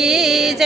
કી જય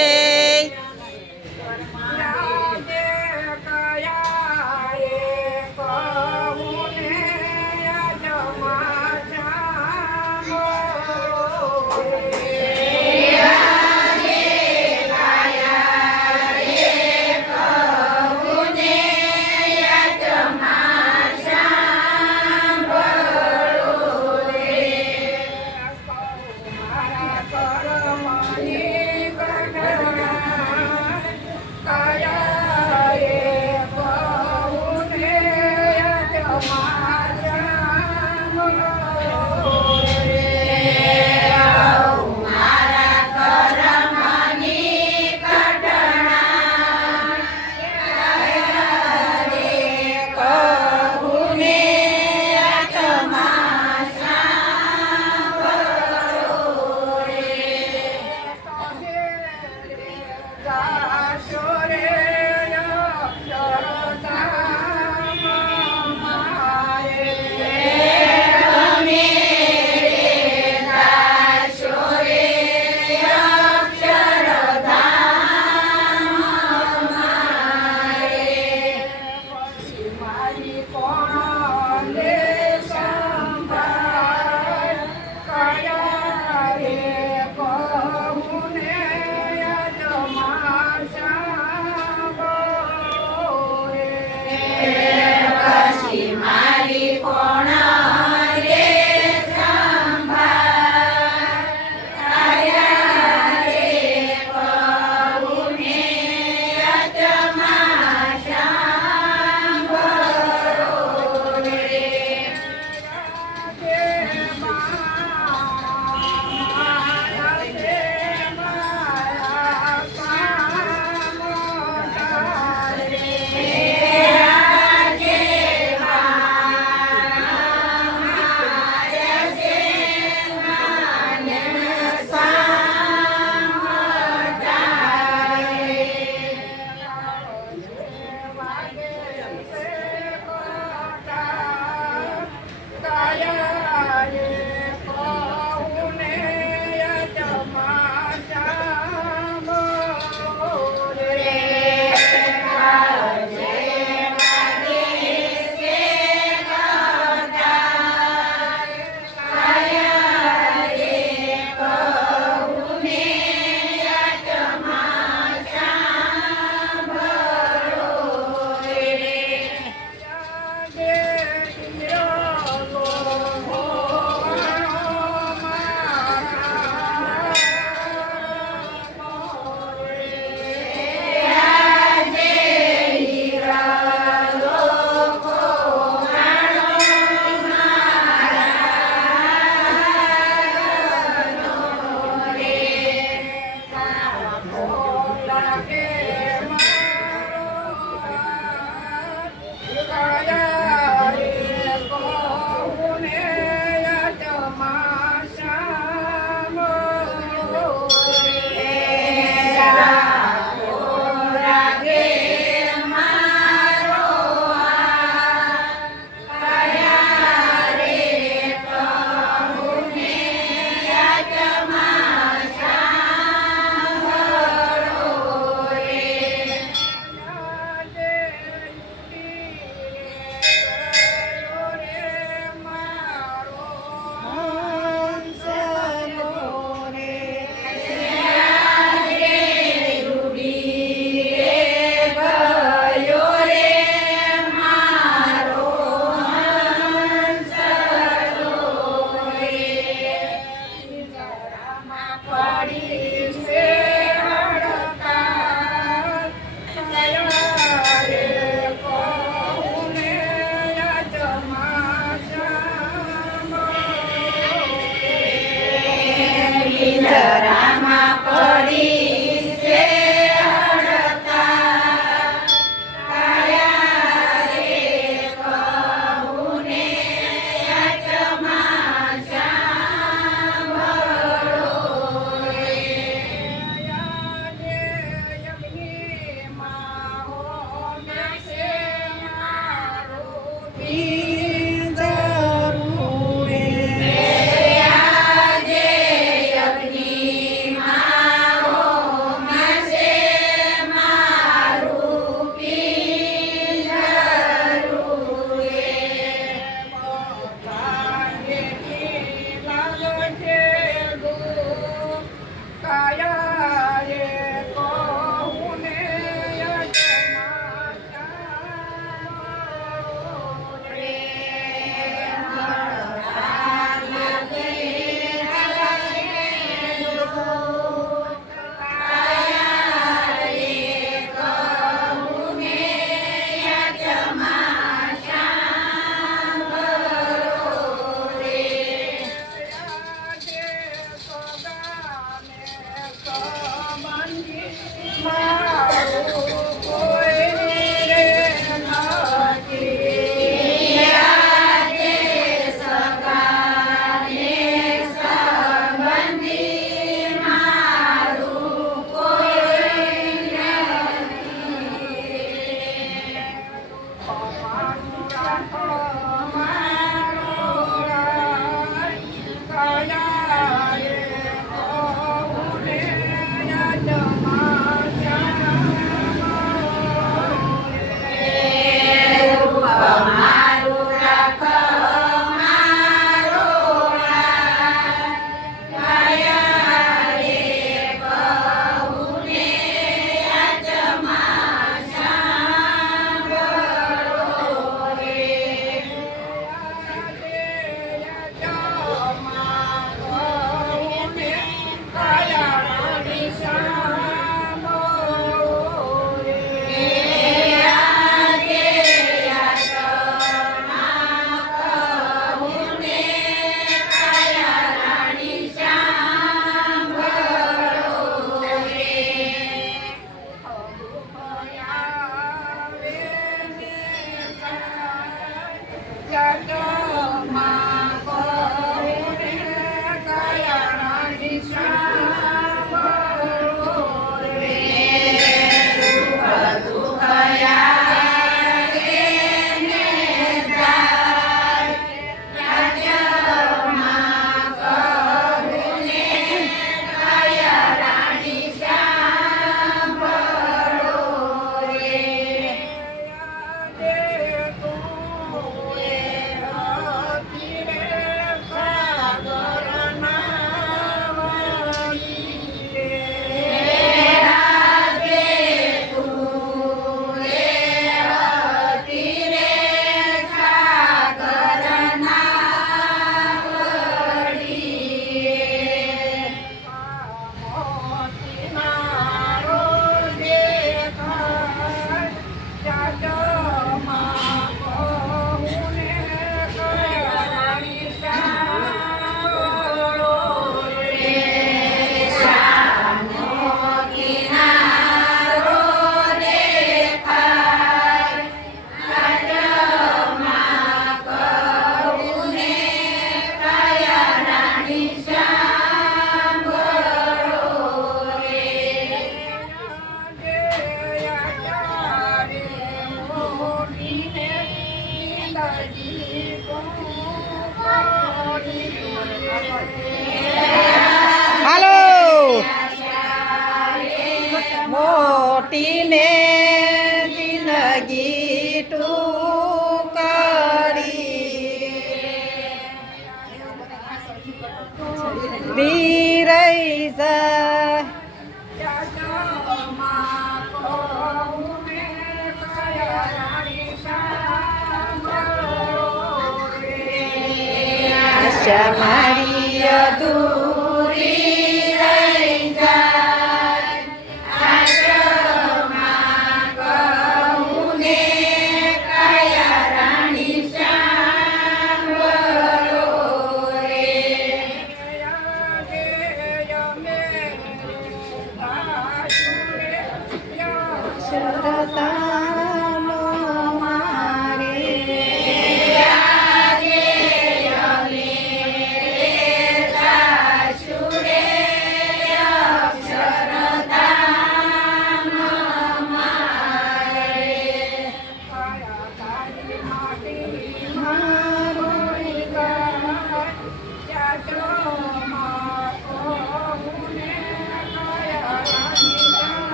Shamaya.